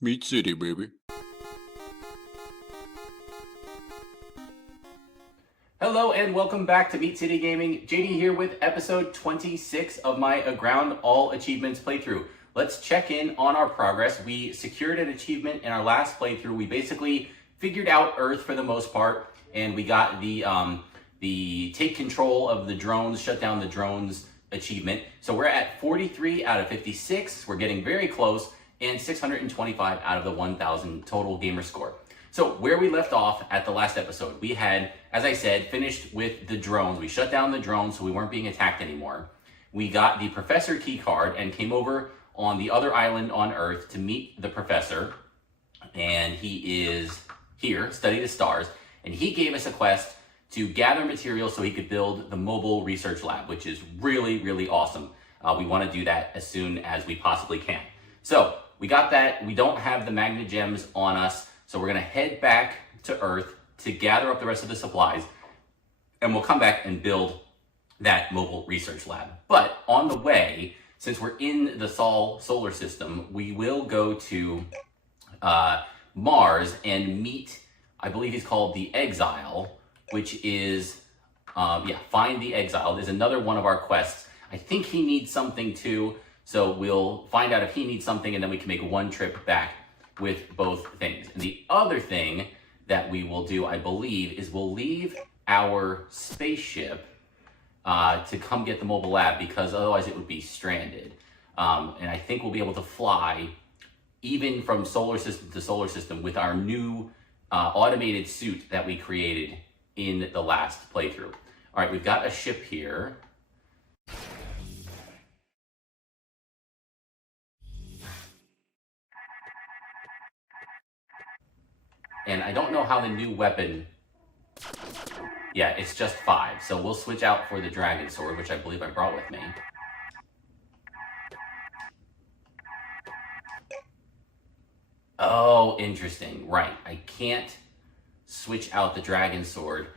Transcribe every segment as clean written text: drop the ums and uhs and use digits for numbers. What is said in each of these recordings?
Meat City, baby. Hello and welcome back to Meat City Gaming. JD here with episode 26 of my Aground All Achievements playthrough. Let's check in on our progress. We secured an achievement in our last playthrough. We basically figured out Earth for the most part, and we got the take control of the drones, shut down the drones achievement. So we're at 43 out of 56. We're getting very close, and 625 out of the 1,000 total gamer score. So where we left off at the last episode, we had, as I said, finished with the drones. We shut down the drones so we weren't being attacked anymore. We got the professor key card and came over on the other island on Earth to meet the professor. And he is here, study the stars. And he gave us a quest to gather materials so he could build the mobile research lab, which is really, really awesome. We want to do that as soon as we possibly can. So we got that. We don't have the magnet gems on us. So we're going to head back to Earth to gather up the rest of the supplies, and we'll come back and build that mobile research lab. But on the way, since we're in the solar system, we will go to Mars and meet, I believe he's called the Exile, which is, find the Exiled is another one of our quests. I think he needs something too, so we'll find out if he needs something, and then we can make one trip back with both things. And the other thing that we will do, I believe, is we'll leave our spaceship to come get the mobile lab, because otherwise it would be stranded. And I think we'll be able to fly even from solar system to solar system with our new automated suit that we created in the last playthrough. All right, we've got a ship here. And I don't know how the new weapon, yeah, it's just 5. So we'll switch out for the dragon sword, which I believe I brought with me. Oh, interesting. Right. I can't switch out the dragon sword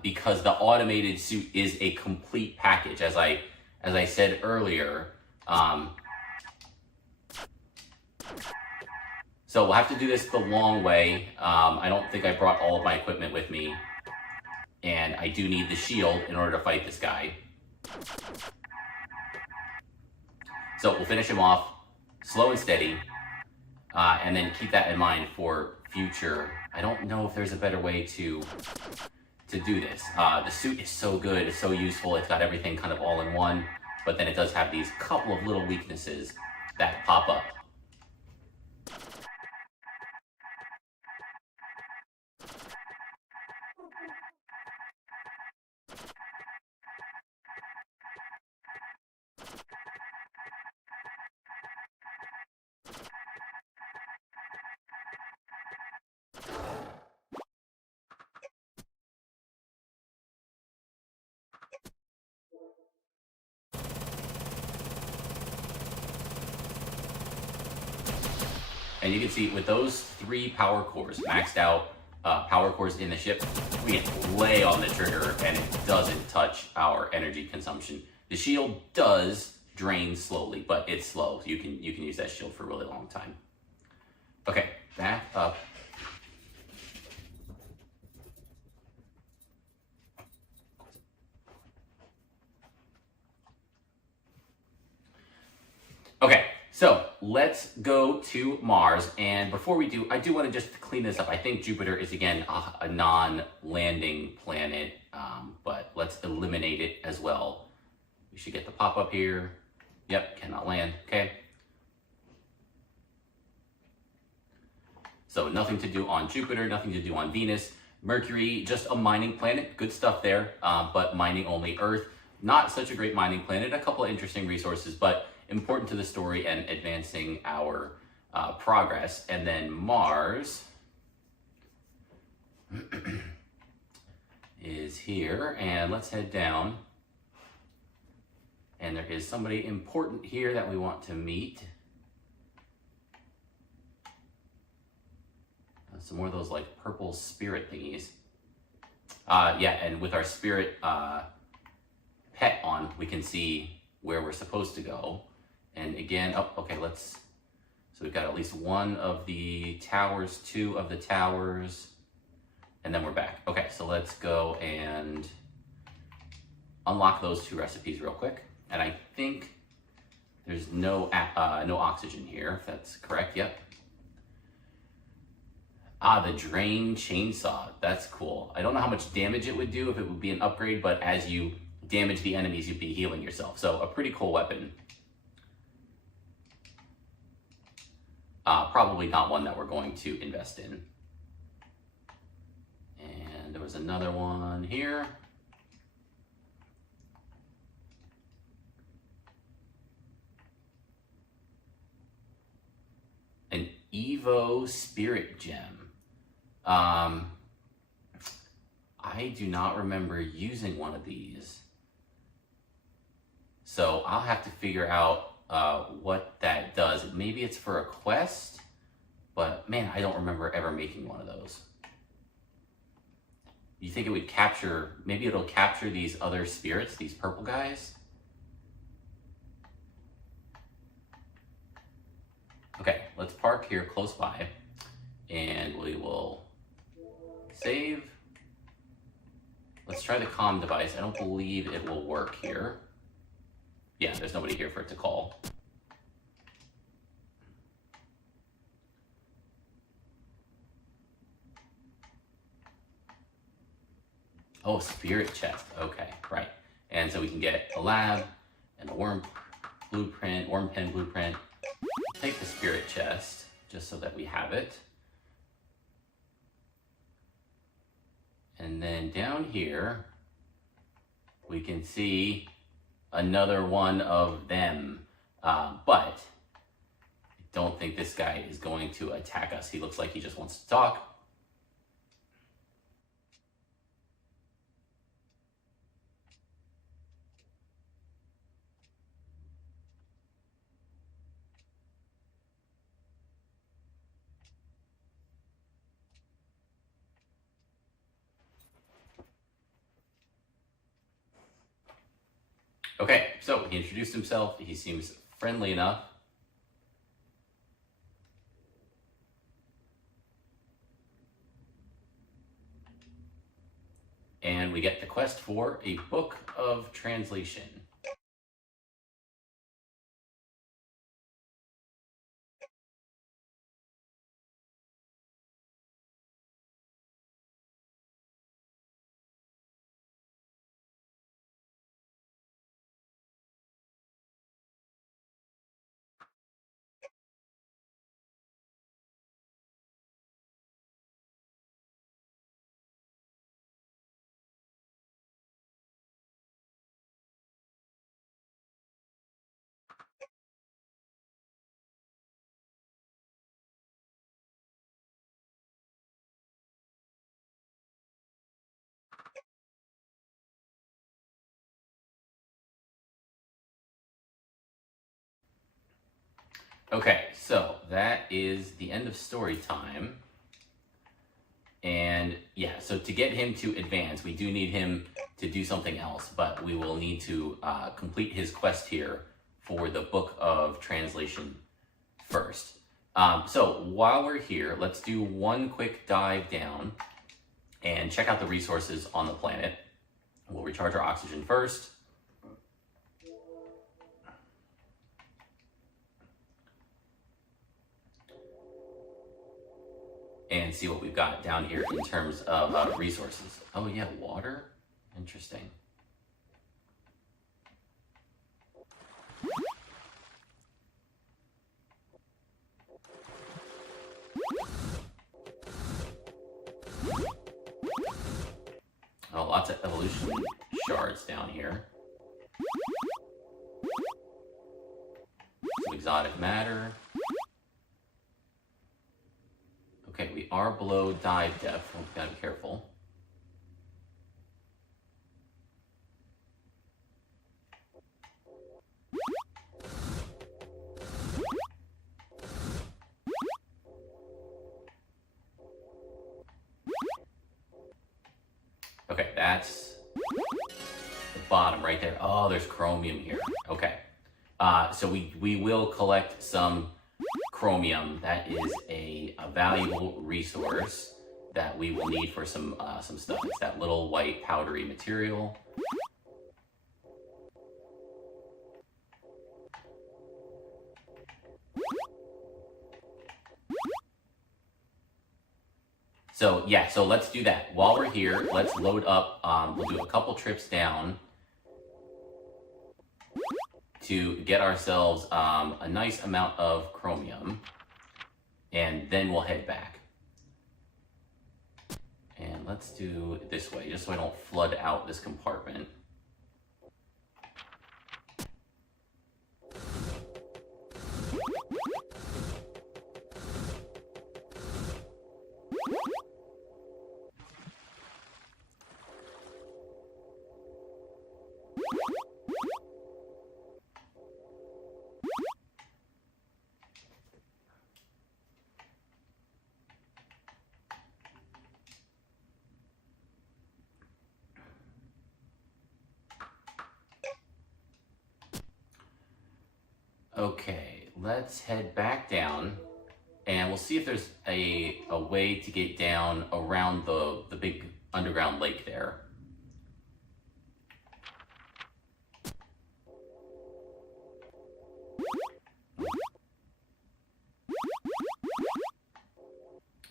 because the automated suit is a complete package. As I said earlier, so we'll have to do this the long way. I don't think I brought all of my equipment with me. And I do need the shield in order to fight this guy. So we'll finish him off slow and steady. And then keep that in mind for future. I don't know if there's a better way to do this. The suit is so good, it's so useful, it's got everything kind of all in one. But then it does have these couple of little weaknesses that pop up. And you can see with those 3 power cores, maxed out power cores in the ship, we can lay on the trigger and it doesn't touch our energy consumption. The shield does drain slowly, but it's slow. So you can use that shield for a really long time. Okay, back up. Okay, so let's go to Mars. And before we do, I do want to just clean this up. I think Jupiter is, again, a non-landing planet, but let's eliminate it as well. We should get the pop-up here. Yep, cannot land. Okay. So nothing to do on Jupiter, nothing to do on Venus. Mercury, just a mining planet. Good stuff there, but mining only. Earth, not such a great mining planet. A couple of interesting resources, but important to the story and advancing our progress. And then Mars is here, and let's head down. And there is somebody important here that we want to meet. Some more of those like purple spirit thingies. Yeah, and with our spirit pet on, we can see where we're supposed to go. And again, oh, okay, So we've got at least one of the towers, two of the towers, and then we're back. Okay, so let's go and unlock those two recipes real quick. And I think there's no oxygen here, if that's correct. Yep. The drain chainsaw. That's cool. I don't know how much damage it would do if it would be an upgrade, but as you damage the enemies, you'd be healing yourself. So a pretty cool weapon. Probably not one that we're going to invest in. And there was another one here. An Evo Spirit Gem. I do not remember using one of these. So I'll have to figure out what that does. Maybe it's for a quest, but man, I don't remember ever making one of those. You think it would capture, maybe it'll capture these other spirits, these purple guys? Okay, let's park here close by and we will save. Let's try the comm device. I don't believe it will work here. Yeah, there's nobody here for it to call. Oh, spirit chest. Okay, right. And so we can get a lab and a worm blueprint, worm pen blueprint. Take the spirit chest just so that we have it. And then down here, we can see another one of them. But I don't think this guy is going to attack us. He looks like he just wants to talk. Okay, so he introduced himself. He seems friendly enough. And we get the quest for a book of translation. Okay, so that is the end of story time. And yeah, so to get him to advance, we do need him to do something else, but we will need to complete his quest here for the book of translation first. So while we're here, let's do one quick dive down and check out the resources on the planet. We'll recharge our oxygen first. And see what we've got down here in terms of resources. Oh yeah, water? Interesting. Oh, lots of evolution shards down here. Some exotic matter. Okay, we are below dive depth. We've got to be careful. Okay, that's the bottom right there. Oh, there's chromium here. Okay. So we will collect some chromium. That is a valuable resource that we will need for some stuff. It's that little white powdery material. So yeah, so let's do that. While we're here, let's load up, we'll do a couple trips down to get ourselves a nice amount of chromium, and then we'll head back. And let's do it this way, just so I don't flood out this compartment. Okay, let's head back down, and we'll see if there's a way to get down around the big underground lake there.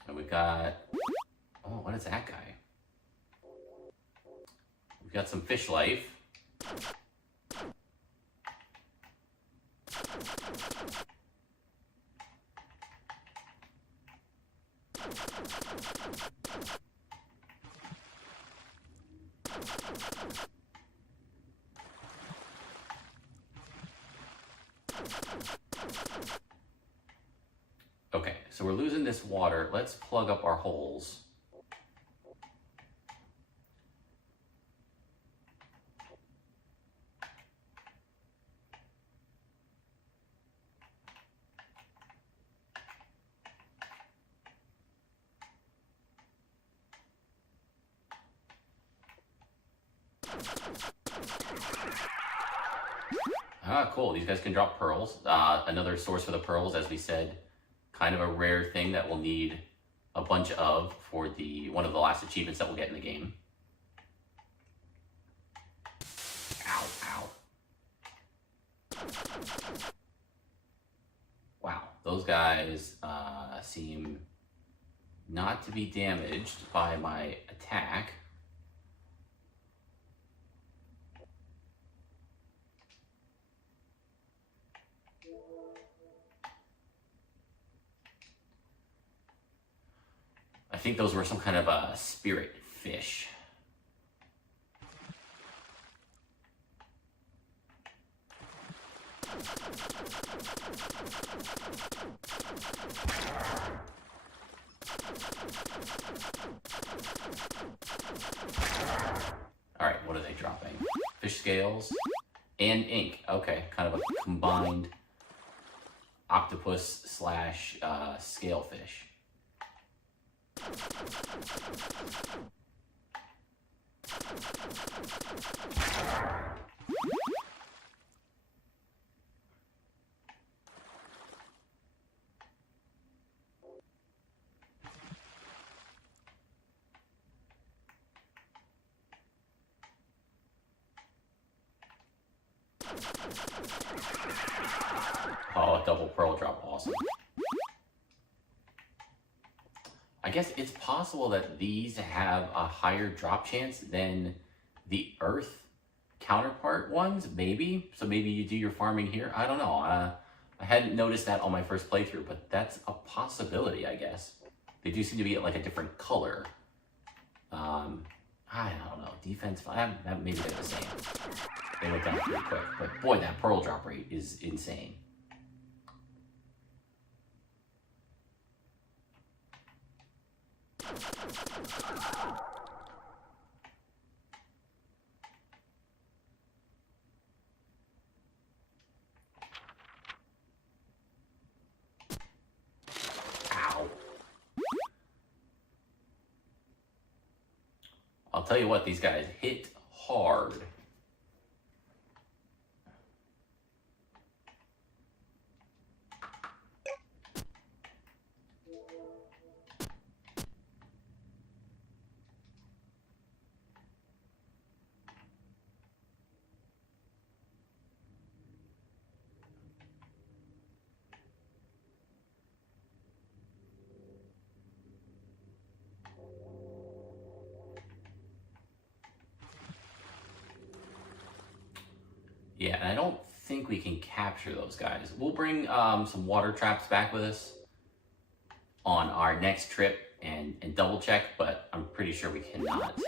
And we got, oh, what is that guy? We've got some fish life. Okay, so we're losing this water. Let's plug up our holes. Ah, cool. These guys can drop pearls. Another source for the pearls, as we said, kind of a rare thing that we'll need a bunch of for one of the last achievements that we'll get in the game. Ow, ow. Wow, those guys seem not to be damaged by my attack. I think those were some kind of a spirit fish. All right, what are they dropping? Fish scales and ink. Okay, kind of a combined octopus slash scale fish. Oh, a double pearl drop, awesome. I guess it's possible that these have a higher drop chance than the Earth counterpart ones, maybe. So maybe you do your farming here. I don't know. I hadn't noticed that on my first playthrough, but that's a possibility, I guess. They do seem to be like a different color. I don't know. Defense, maybe they're the same. They went down pretty quick. But boy, that pearl drop rate is insane. Ow. I'll tell you what, these guys hit hard. Yeah, and I don't think we can capture those guys. We'll bring some water traps back with us on our next trip and double check, but I'm pretty sure we cannot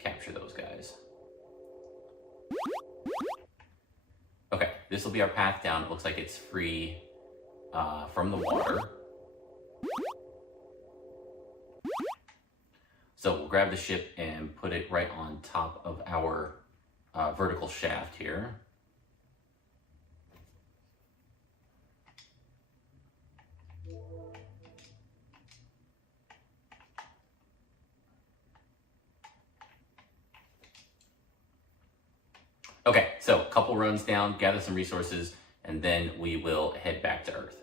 capture those guys. Okay, this will be our path down. It looks like it's free from the water. So we'll grab the ship and put it right on top of our vertical shaft here. Okay, so a couple runs down, gather some resources, and then we will head back to Earth.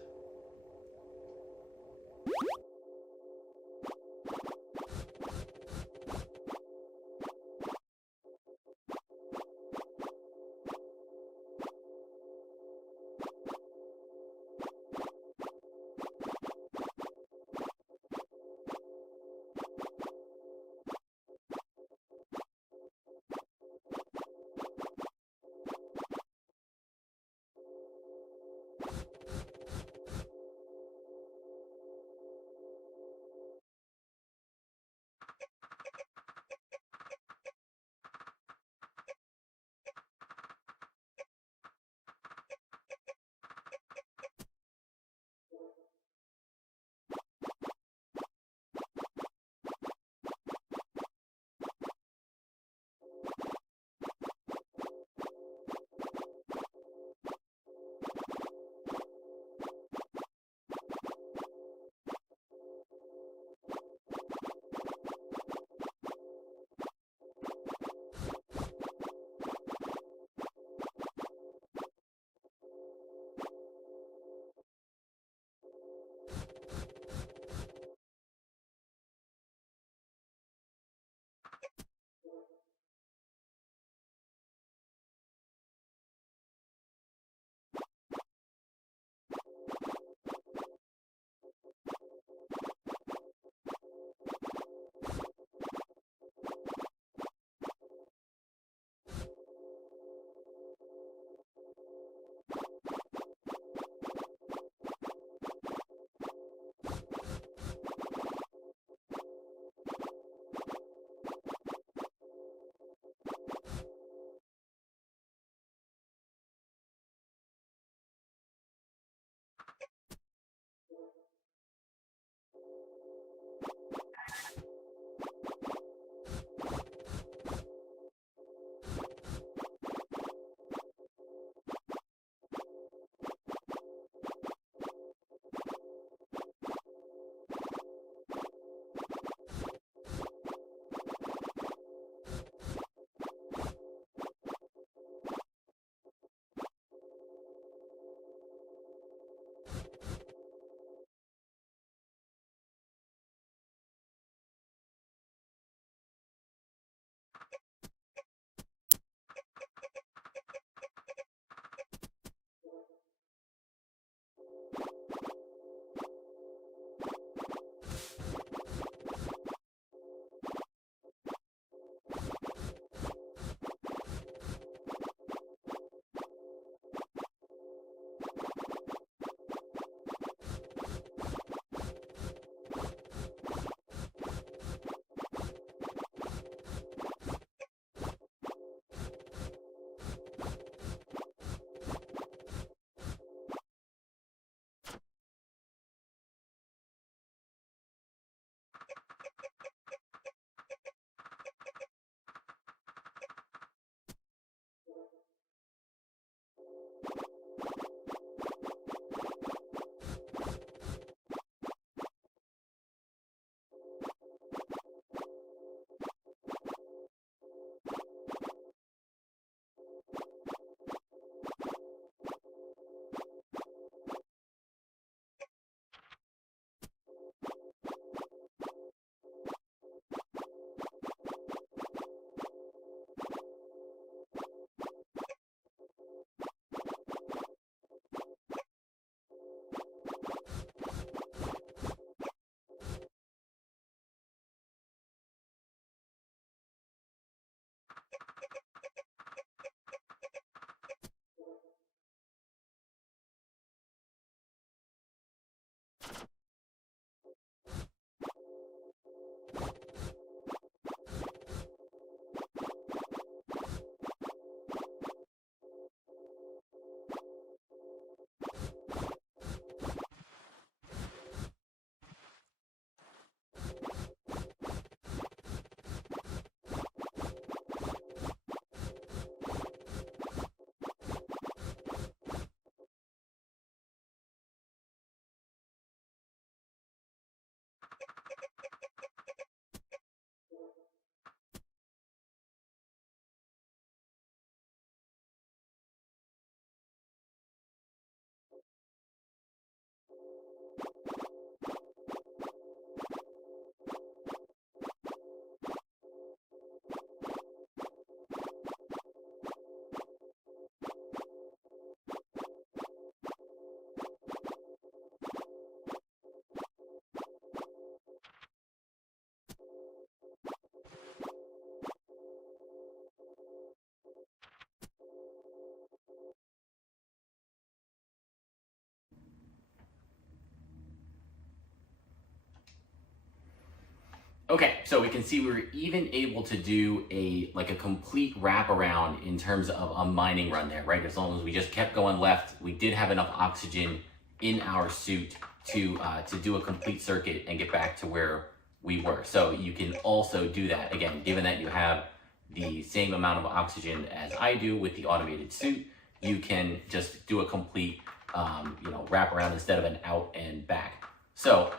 Okay, so we can see we were even able to do a complete wraparound in terms of a mining run there, right? As long as we just kept going left, we did have enough oxygen in our suit to do a complete circuit and get back to where we were. So you can also do that, again, given that you have the same amount of oxygen as I do with the automated suit, you can just do a complete wraparound instead of an out and back. So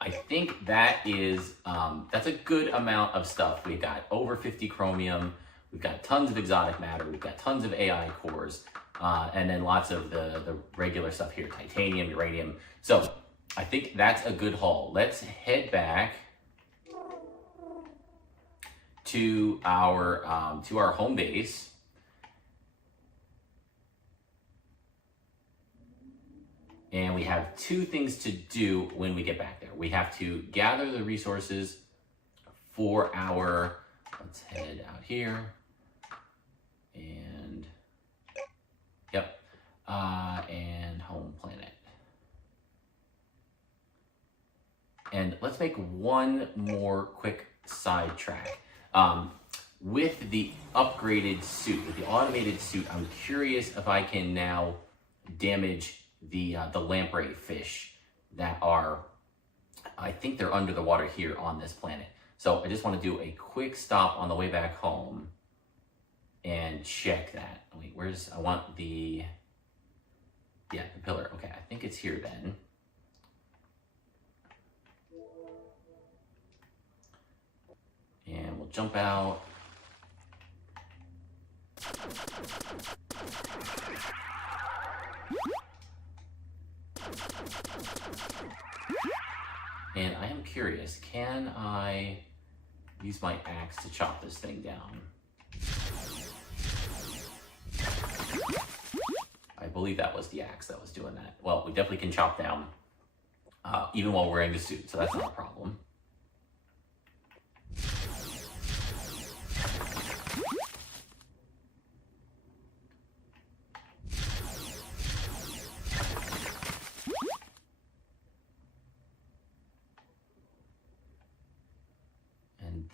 I think that is, that's a good amount of stuff. We've got over 50 chromium, we've got tons of exotic matter, we've got tons of AI cores, and then lots of the regular stuff here, titanium, uranium. So I think that's a good haul. Let's head back to our home base. And we have two things to do when we get back there. We have to gather the resources for our, let's head out here. And, yep, and home planet. And let's make one more quick sidetrack. With the upgraded suit, with the automated suit, I'm curious if I can now damage the lamprey fish that are, I think they're under the water here on this planet. So I just want to do a quick stop on the way back home and check that. Wait, I want the pillar. Okay, I think it's here then. And we'll jump out. And I am curious, can I use my axe to chop this thing down? I believe that was the axe that was doing that. Well, we definitely can chop down even while wearing the suit, so that's not a problem.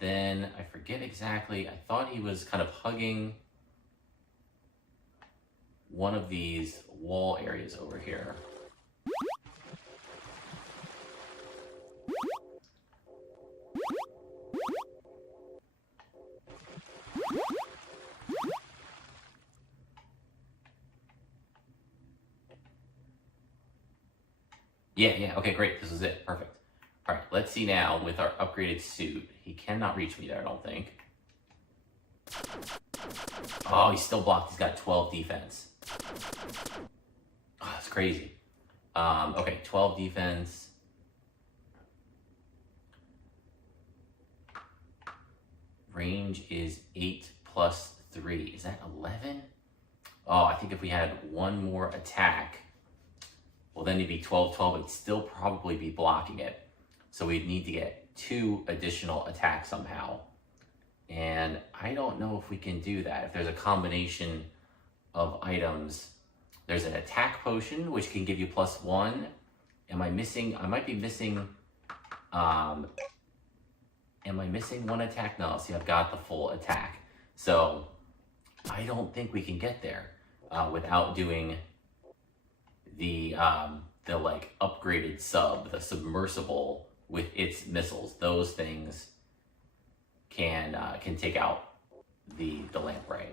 Then I forget exactly, I thought he was kind of hugging one of these wall areas over here. Yeah, okay, great, this is it, perfect. All right, let's see now with our upgraded suit. He cannot reach me there, I don't think. Oh, he's still blocked. He's got 12 defense. Oh, that's crazy. Okay, 12 defense. Range is 8 plus 3. Is that 11? Oh, I think if we had one more attack, well, then it'd be 12, 12. It'd still probably be blocking it. So we'd need to get 2 additional attacks somehow. And I don't know if we can do that. If there's a combination of items, there's an attack potion, which can give you +1. Am I missing? I might be missing. Am I missing one attack? No, see, I've got the full attack. So I don't think we can get there without doing the like upgraded sub, the submersible with its missiles. Those things can take out the lamprey.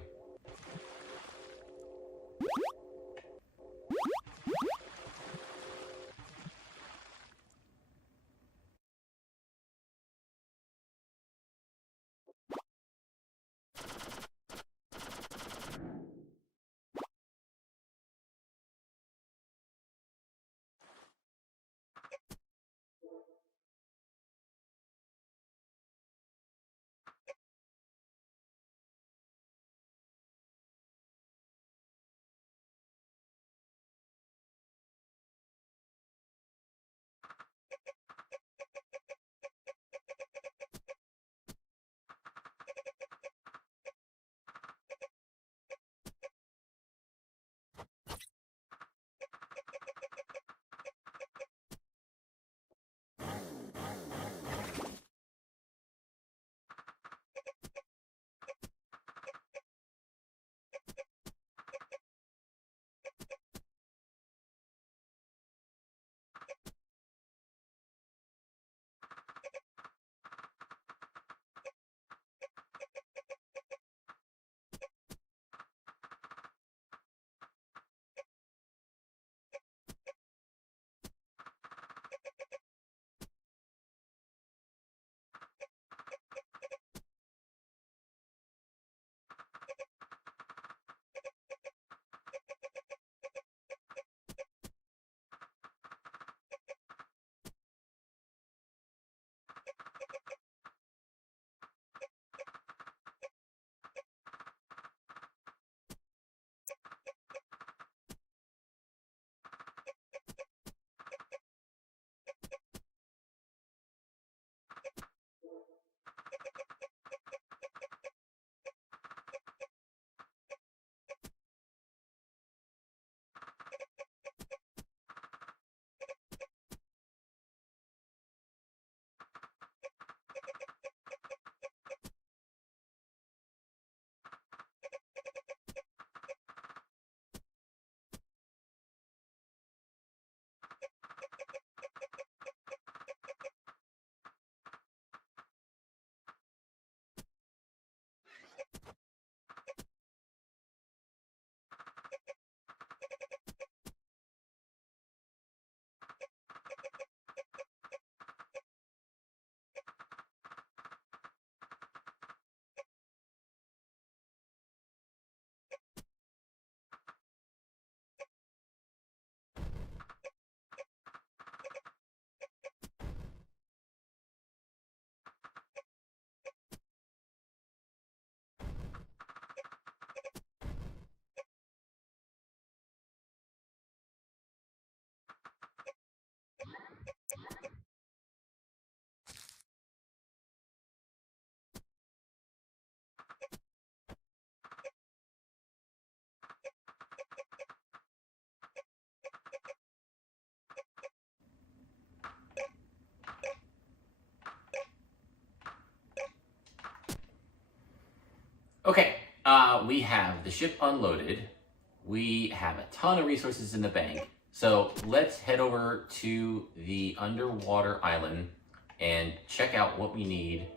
Okay, we have the ship unloaded. We have a ton of resources in the bank. So let's head over to the underwater island and check out what we need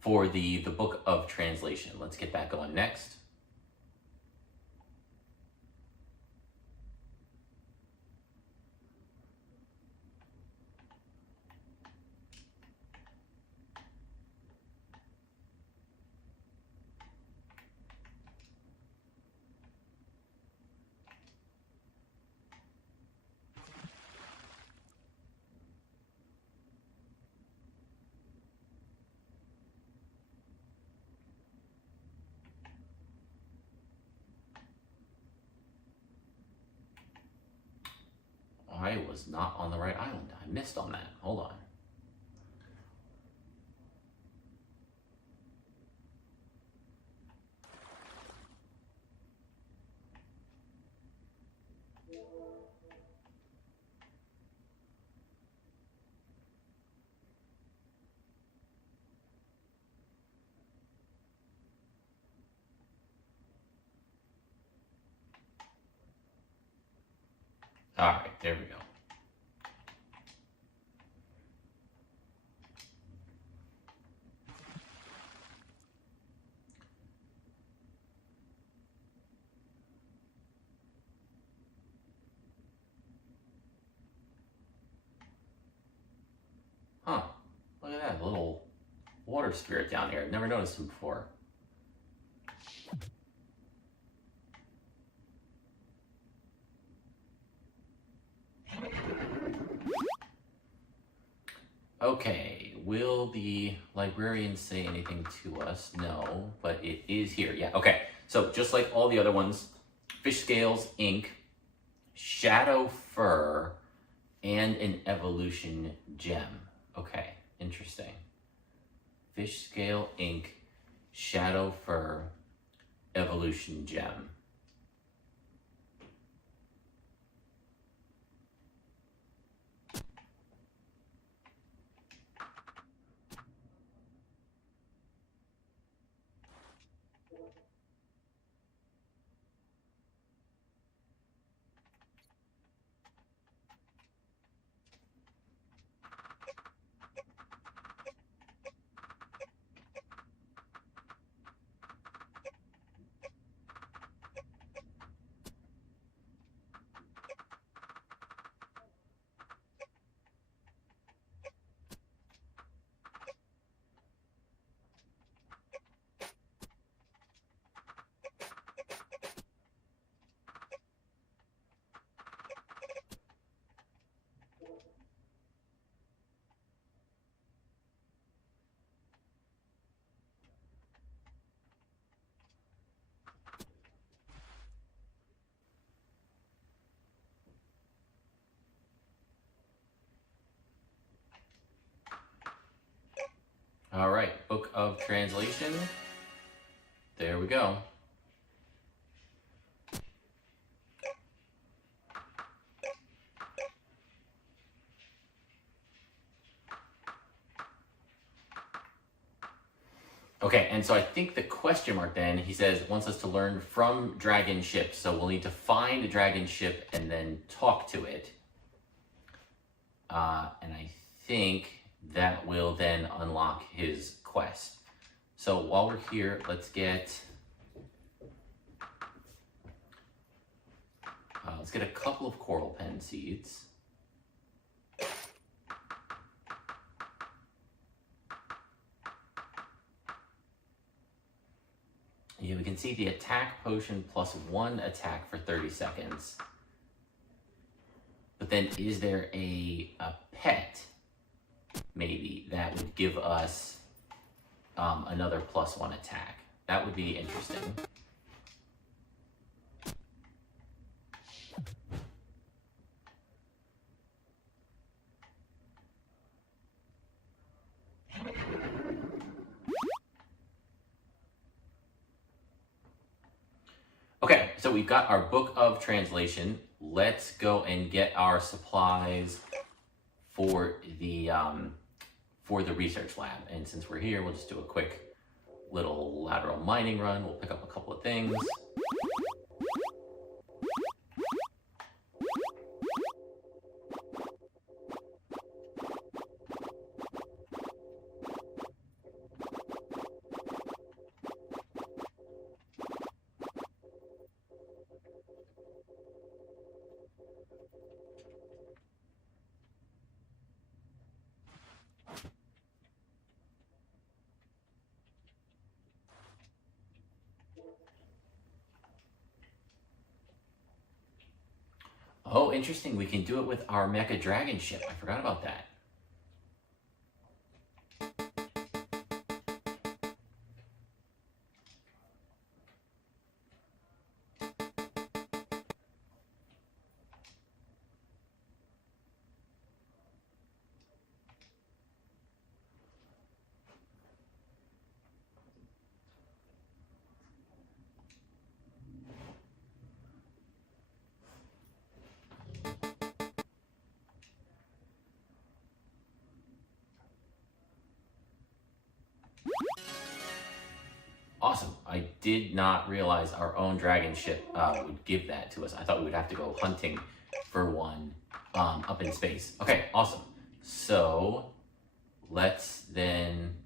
for the Book of Translation. Let's get that going next. I was not on the right island. I missed on that. Hold on. All right, there we go. Huh, look at that little water spirit down here. I've never noticed him before. Okay, will the librarian say anything to us? No, but it is here. Yeah, okay. So just like all the other ones, fish scales, ink, shadow fur, and an evolution gem. Okay, interesting. Fish scale, ink, shadow fur, evolution gem. All right, Book of Translation. There we go. Okay, and so I think the question mark then, he says, wants us to learn from dragon ships. So we'll need to find a dragon ship and then talk to it. And I think that will then unlock his quest. So while we're here, let's get a couple of coral pen seeds. Yeah, we can see the attack potion plus 1 attack for 30 seconds. But then is there a pet, maybe, that would give us another plus 1 attack? That would be interesting. Okay, so we've got our Book of Translation. Let's go and get our supplies for the research lab. And since we're here, we'll just do a quick little lateral mining run. We'll pick up a couple of things. Oh, interesting. We can do it with our Mecha Dragon ship. I forgot about that. Awesome. I did not realize our own dragon ship would give that to us. I thought we would have to go hunting for one up in space. Okay, awesome. So let's then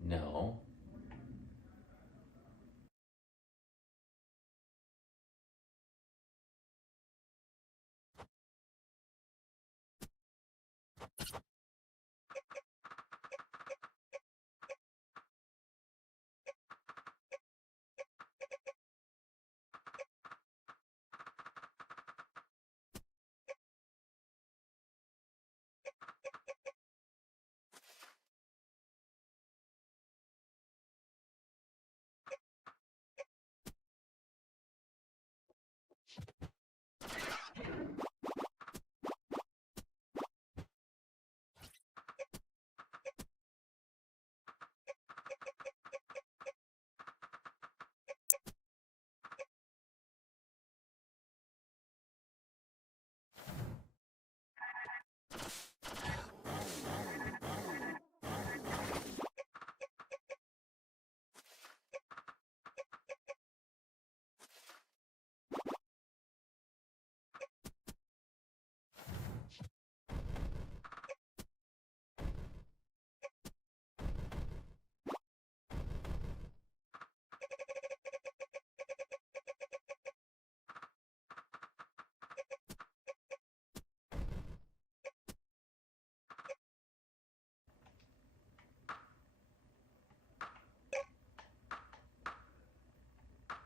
no.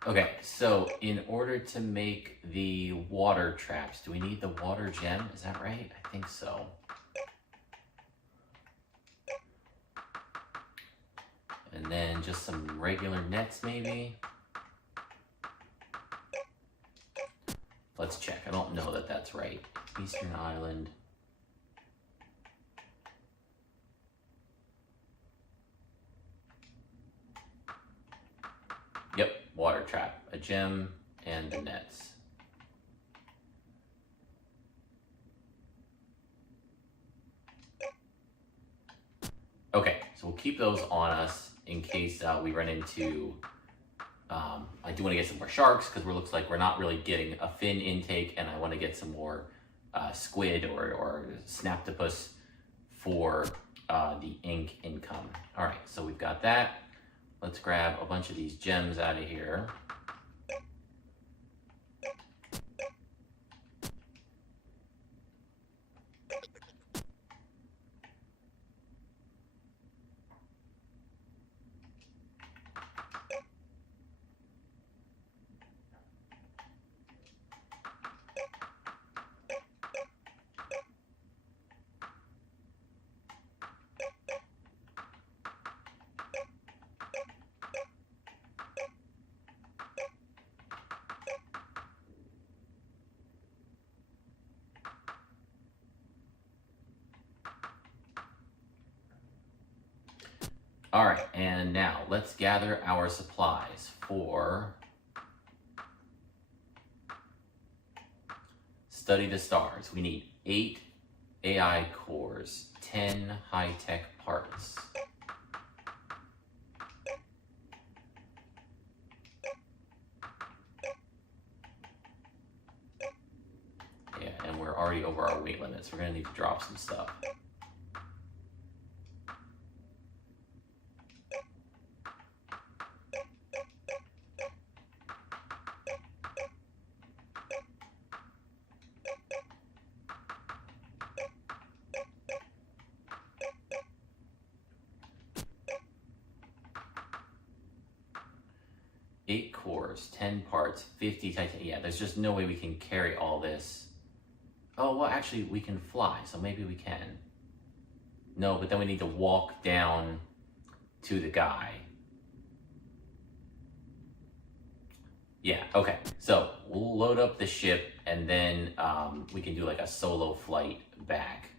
Okay, so in order to make the water traps, do we need the water gem? Is that right? I think so. And then just some regular nets, maybe. Let's check. I don't know that that's right. Eastern Island. Yep, water trap. A gem and the nets. Okay, so we'll keep those on us in case we run into... I do want to get some more sharks because it looks like we're not really getting a fin intake, and I want to get some more squid or snaptopus for the ink income. All right, so we've got that. Let's grab a bunch of these gems out of here. All right, and now let's gather our supplies for Study the Stars. We need 8 AI cores, 10 high-tech parts. we're gonna need to drop some stuff. Eight cores, 10 parts, 50 titanium. Yeah, there's just no way we can carry all this. Oh, well, actually, we can fly, so maybe we can. No, but then we need to walk down to the guy. Yeah, okay. So we'll load up the ship, and then we can do like a solo flight back.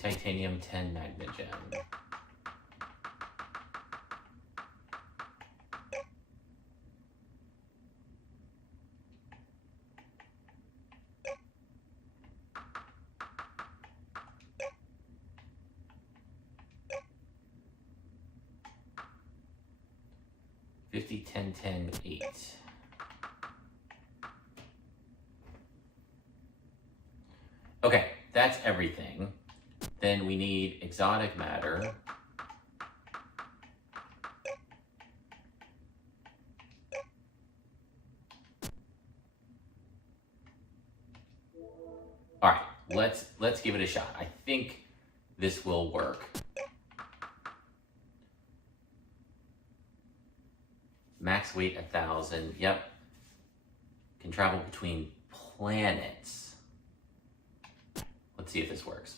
Titanium, 10 magnet gem. $50, 10, 10, 8. Okay, that's everything. Then we need exotic matter. All right, let's give it a shot. I think this will work. Max weight 1,000. Yep. Can travel between planets. Let's see if this works.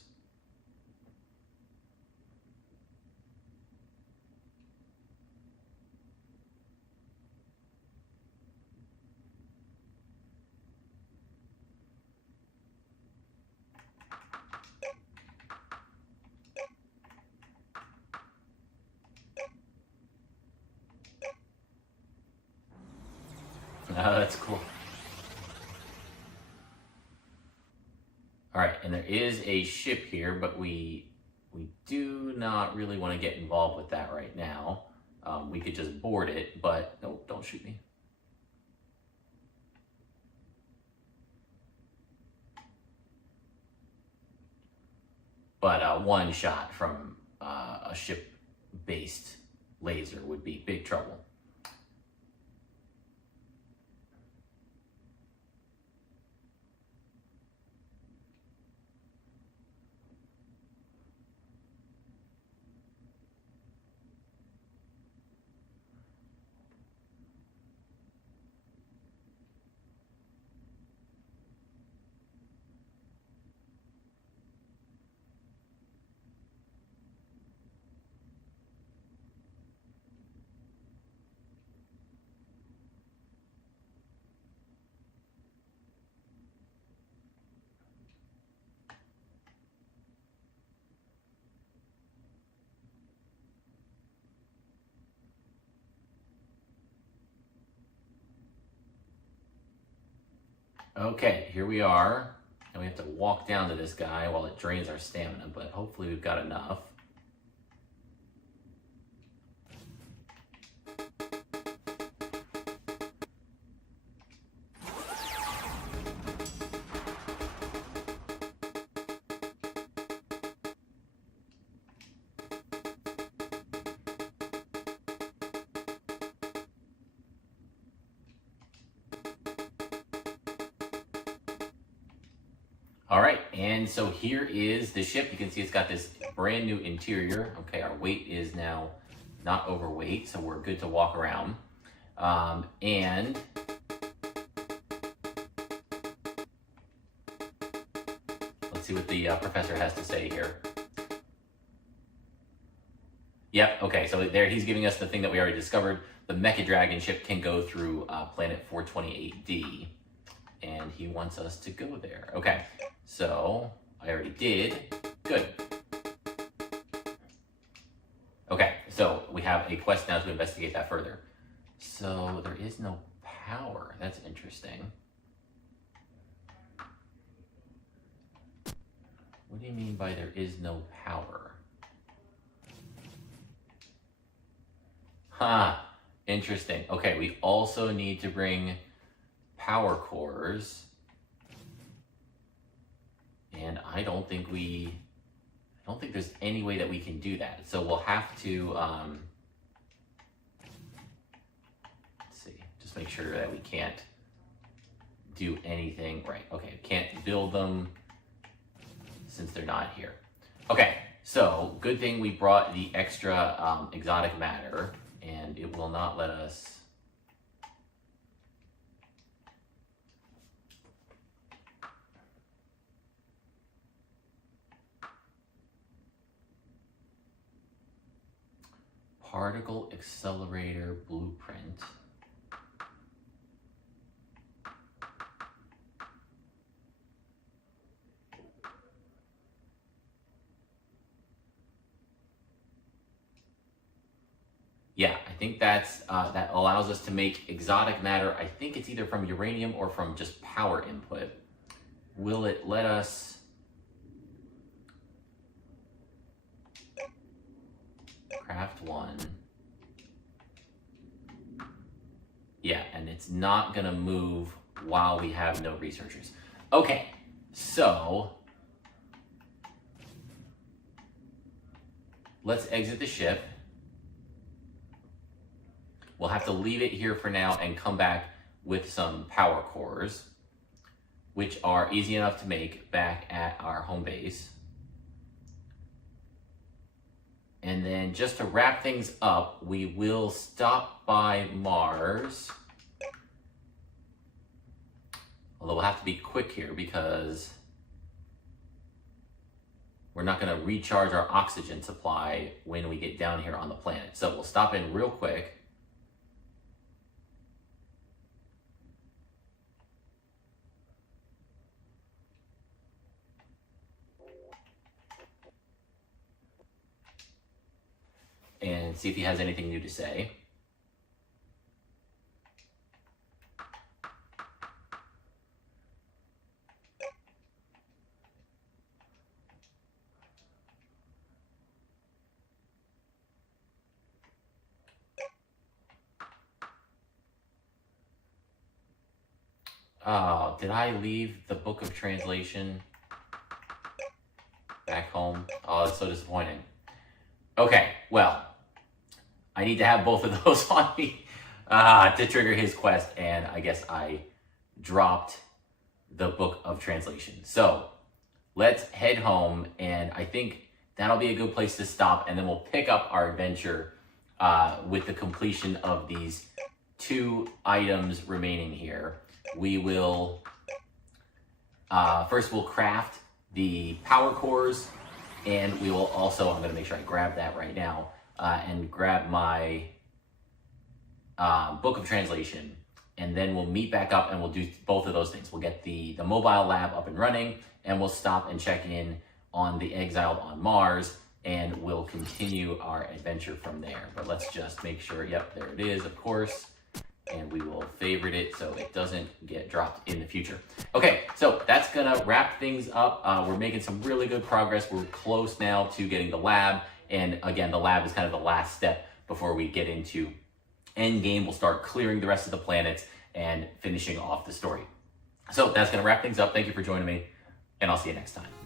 Oh, that's cool. All right, and there is a ship here, but we do not really want to get involved with that right now. We could just board it, but no, don't shoot me. But one shot from a ship-based laser would be big trouble. Okay, here we are, and we have to walk down to this guy while it drains our stamina, but hopefully we've got enough. All right, and so here is the ship. You can see it's got this brand new interior. Okay, our weight is now not overweight, so we're good to walk around. And let's see what the professor has to say here. Yep, okay, so there he's giving us the thing that we already discovered. The Mecha Dragon ship can go through planet 428D, and he wants us to go there. Okay, so I already did. Good. Okay, so So we have a quest now to investigate that further. So there is no power. That's interesting. What do you mean by there is no power? Interesting. Okay, we also need to bring power cores. And I don't think there's any way that we can do that. So we'll have to, let's see, just make sure that we can't do anything. Right, okay, can't build them since they're not here. Okay, so good thing we brought the extra exotic matter, and it will not let us. Particle accelerator blueprint. Yeah, I think that's that allows us to make exotic matter. I think it's either from uranium or from just power input. Will it let us? Craft one. Yeah, and it's not gonna move while we have no researchers. Okay, so let's exit the ship. We'll have to leave it here for now and come back with some power cores, which are easy enough to make back at our home base. And then just to wrap things up, we will stop by Mars. Although we'll have to be quick here because we're not gonna recharge our oxygen supply when we get down here on the planet. So we'll stop in real quick. And see if he has anything new to say. Oh, did I leave the book of translation back home? Oh, that's so disappointing. Okay, well, I need to have both of those on me to trigger his quest, and I guess I dropped the book of translation. So let's head home, and I think that'll be a good place to stop, and then we'll pick up our adventure with the completion of these 2 items remaining here. We will, first we'll craft the power cores, and we will also, I'm gonna make sure I grab that right now, and grab my book of translation, and then we'll meet back up and we'll do both of those things. We'll get the mobile lab up and running, and we'll stop and check in on the Exiled on Mars, and we'll continue our adventure from there. But let's just make sure, yep, there it is, of course, and we will favorite it so it doesn't get dropped in the future. Okay, so that's gonna wrap things up. We're making some really good progress. We're close now to getting the lab, and again, the lab is kind of the last step before we get into end game. We'll start clearing the rest of the planets and finishing off the story. So that's gonna wrap things up. Thank you for joining me, and I'll see you next time.